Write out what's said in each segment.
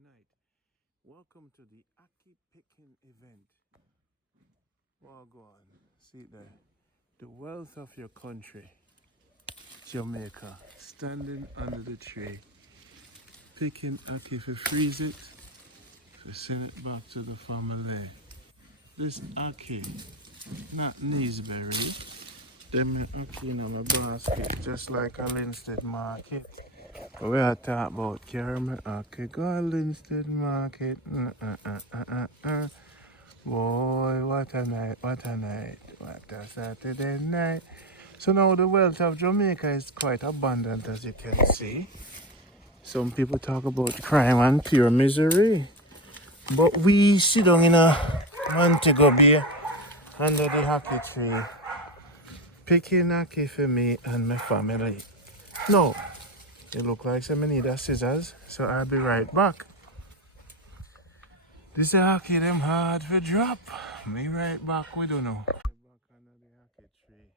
night. Welcome to the Ackee picking event. Well, go on. See there. The wealth of your country, Jamaica, standing under the tree, picking Ackee for freeze it, to send it back to the family. This Ackee, not Neesberry, them Ackee in my basket, just like a Linstead Market. We are talking about Carmen Ackee, go Linstead Market. Boy, what a night, what a night, what a Saturday night. So now the wealth of Jamaica is quite abundant, as you can see. Some people talk about crime and pure misery. But we sit down in a Montego Bay under the Ackee tree, picking Ackee for me and my family. No, it look like I need a scissors, so I'll be right back. This Ackee them hard for drop. Me right back, we don't know. Back under the Ackee tree.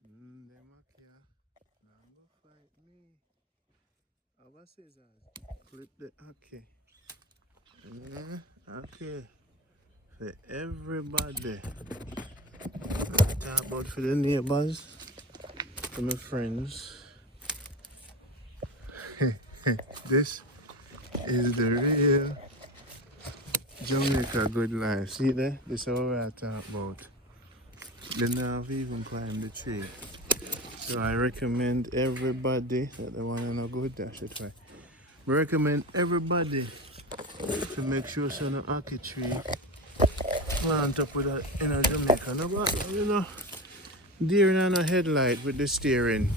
Them Ackee, now go fight me. Our scissors, clip the Ackee. Ackee for everybody. Talk about for the neighbors, for my friends. This is the real Jamaica Good Life. See there? This is what we're talking about. They never even climbed the tree. So I recommend everybody that they want to know good, that should try. I recommend everybody to make sure so no Ackee tree plant up with that in Jamaica. No, but you know, deer and a headlight with the steering.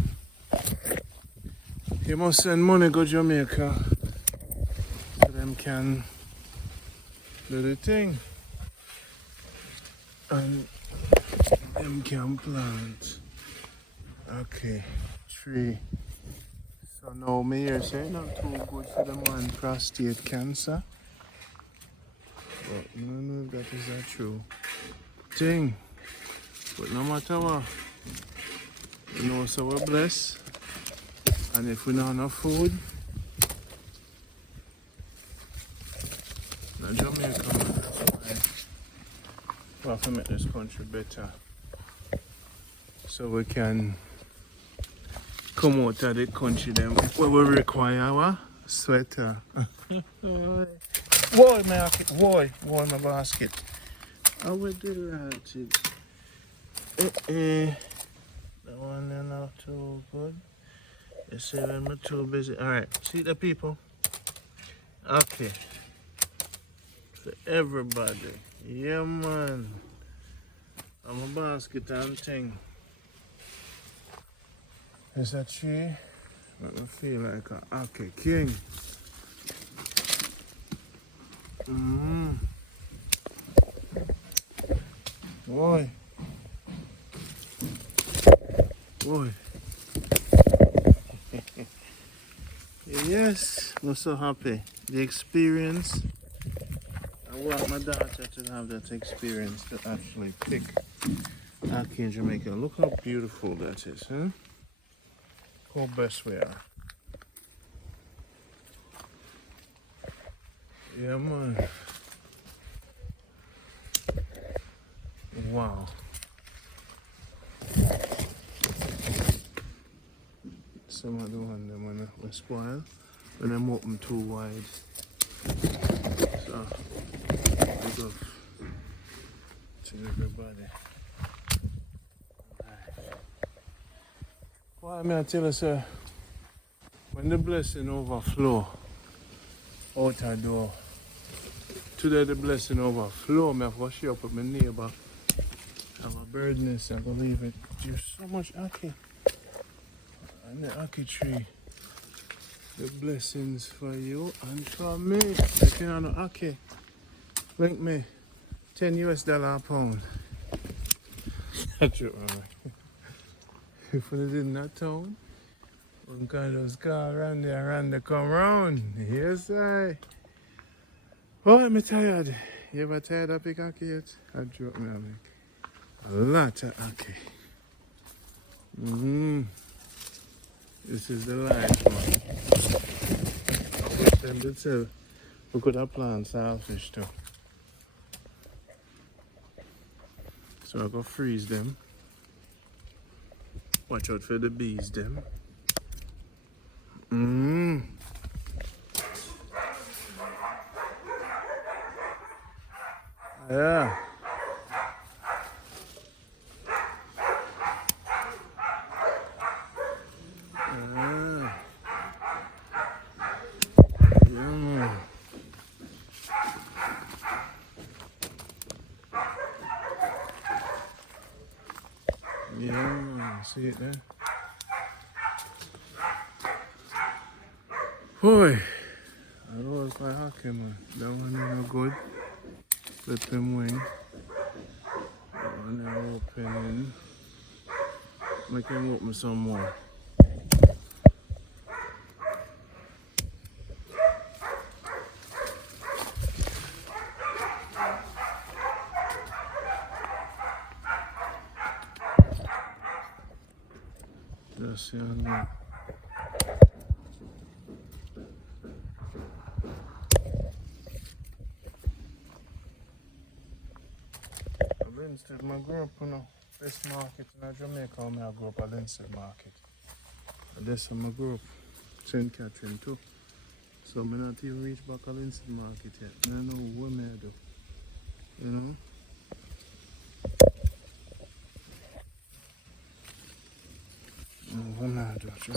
You must send money go Jamaica so them can do the thing and them can plant. Okay, tree. So now me here say not too good for the man prostate cancer. But I don't know if that is a true thing. But no matter what, you know, so we're blessed. And if we don't have enough food, now Jamaica, we have to make this country better. So we can come out of the country then where we require our sweater. Whoa, my basket. How we do that? That one is not too good. They say when I'm too busy. Alright, see the people? Okay. For everybody. Yeah, man. I'm a basket and thing. It's a tree. Make me feel like an Ackee king. Boy. Boy. Yes, I'm so happy. The experience. I want my daughter to have that experience to actually pick Ackee in Jamaica. Look how beautiful that is, huh? How best we are. Yeah, man. Wow. Some of the ones them when they spoil, when them open too wide. So, big up to everybody. Well, I mean, I tell you, sir, when the blessing overflow out our door, today the blessing overflow, I have to share up with my neighbor. I'm a bird nest, I believe it. There's so much Ackee. And the Ackee tree. The blessings for you and for me. If you don't know Ackee, link me $10 a pound. That's true, man. If we live in that town, we can just go around there and they come round. Yes, I. Oh, I'm tired. You ever tired of pick Ackee yet? I joke me, I make a lot of Ackee. This is the life, man. I wish them did say we could have planted saltfish too. So I go freeze them. Watch out for the bees them. Yeah. Yeah. Yeah, see it there? Boy, I know it's quite hacky, man. That one is not good. Flip him wing. That one is opening. Make him open some more. Just see on that. Linstead, I grew up in best market in Jamaica. I grew up at Linstead Market. And that's how I grew up. St. Catherine too. So I not even reach back at Linstead Market yet. I don't know what I do. You know? What I do, sure.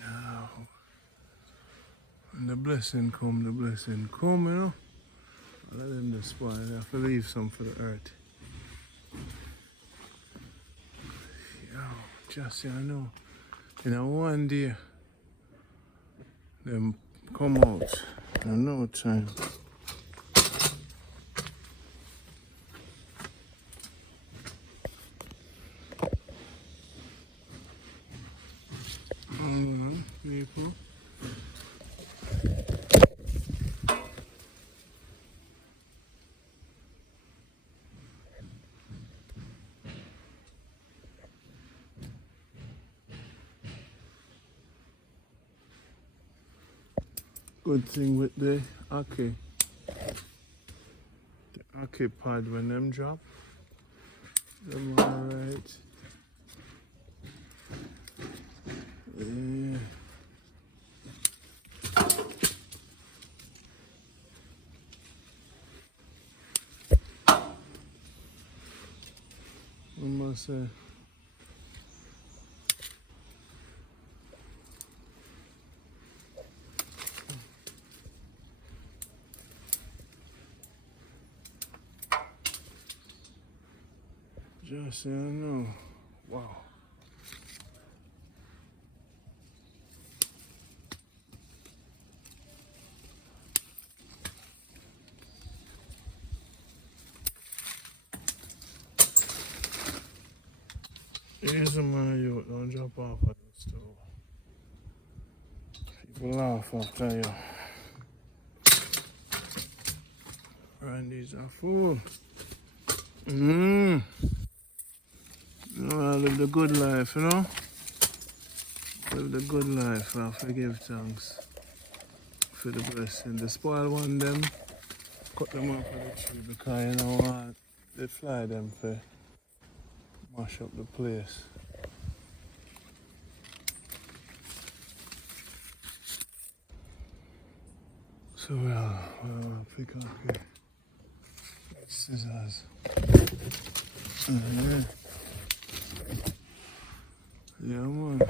Now, when the blessing come, you know? Let them just spoil. I have to leave some for the earth. Yo, just I know. In a one day, them come out in no time. People. Good thing with the Ackee. The Ackee pad when them drop. Them alright. Yeah. I must say. Just so I know. Wow. Here's my youth, don't jump off at the stove. People laugh after you. Randy's a fool. You know, I live the good life, you know? Live the good life. I forgive thanks for the blessing. The spoil one them, cut them off of the tree because you know what? They fly them for mash up the place. So we'll pick up here. Scissors. Yeah, man.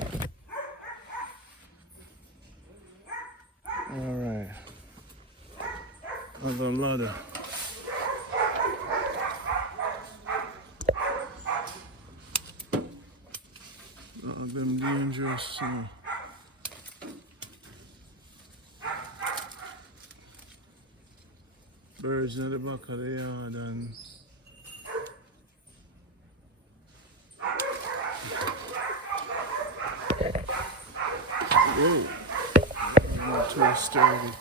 Alright. Another ladder. Them dangerous. Birds in the back of the yard and whoa, not too sturdy.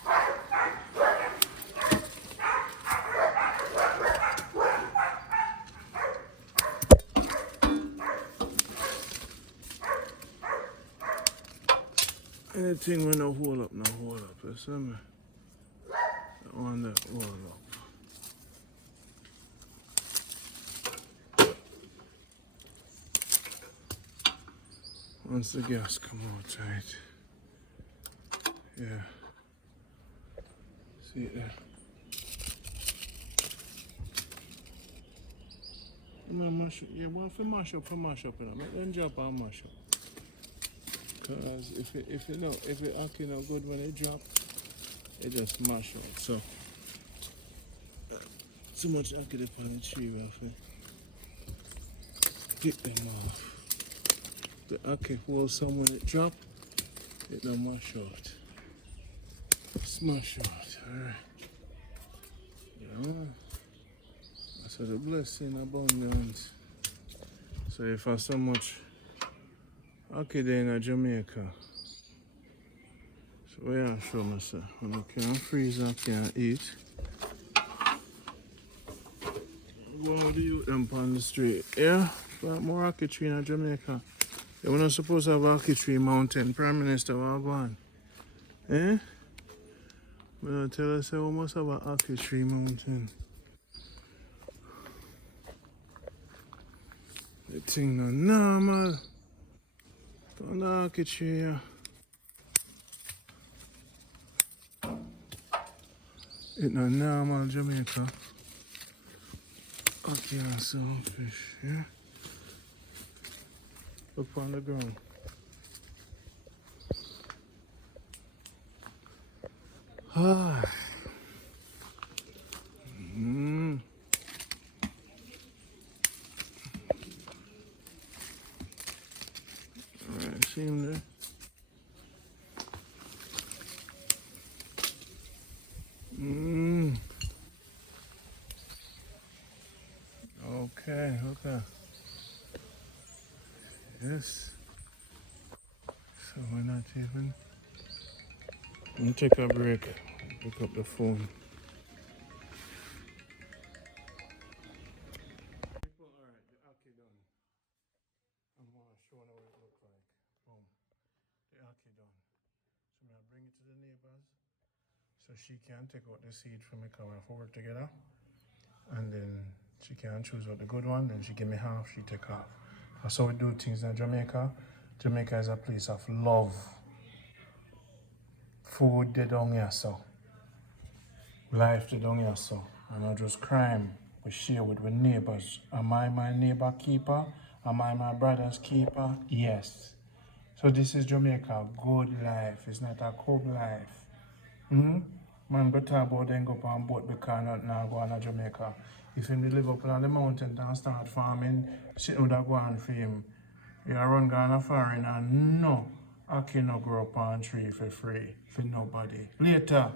Anything when no hold up, you see me? That one that hold up. Once the gas come out right. Yeah. See it there? Mash, you want to mash up, you know. Make them drop and mash up. Cause if it Ackee not good when it drop, it just mash out. So too much Ackee upon the tree, we have to pick them off. The Ackee hold some when it drop, it don't mash out. Smash out, alright. Yeah. So the blessing abundance. So if I so much Ackee there in Jamaica. So where I show myself. When I can't freeze, I can't eat. Go out the youth them on the street. Yeah, but more Ackee tree in Jamaica. They were not supposed to have Ackee tree mountain. Prime Minister was gone. Eh? But I tell us we must have an Ackee tree mountain. The thing not normal. On the Ackee tree here. It's not normal Jamaica. Ackee and some fish, yeah? Look on the ground. Ah. Alright, see him there? Okay. Yes. So we're not even. Let me take a break. Pick up the phone. Alright, the Ackee done. I'm gonna show you what it looks like. Boom. The Ackee done. So I'm gonna bring it to the neighbors so she can take out the seed from me because we have to work together. And then she can choose out the good one, then she give me half, she take half. That's how we do things in Jamaica. Jamaica is a place of love. Food they down here so. Life they down here so. And not just crime. We share with our neighbors. Am I my neighbor keeper? Am I my brother's keeper? Yes. So this is Jamaica Good Life. It's not a cold life. Man go talk about them go on boat because not now go on to Jamaica. If him live up on the mountain and start farming, sitting with a go on for him. You run Ghana foreign and no, Ackee no grow up on tree for free for nobody. Later.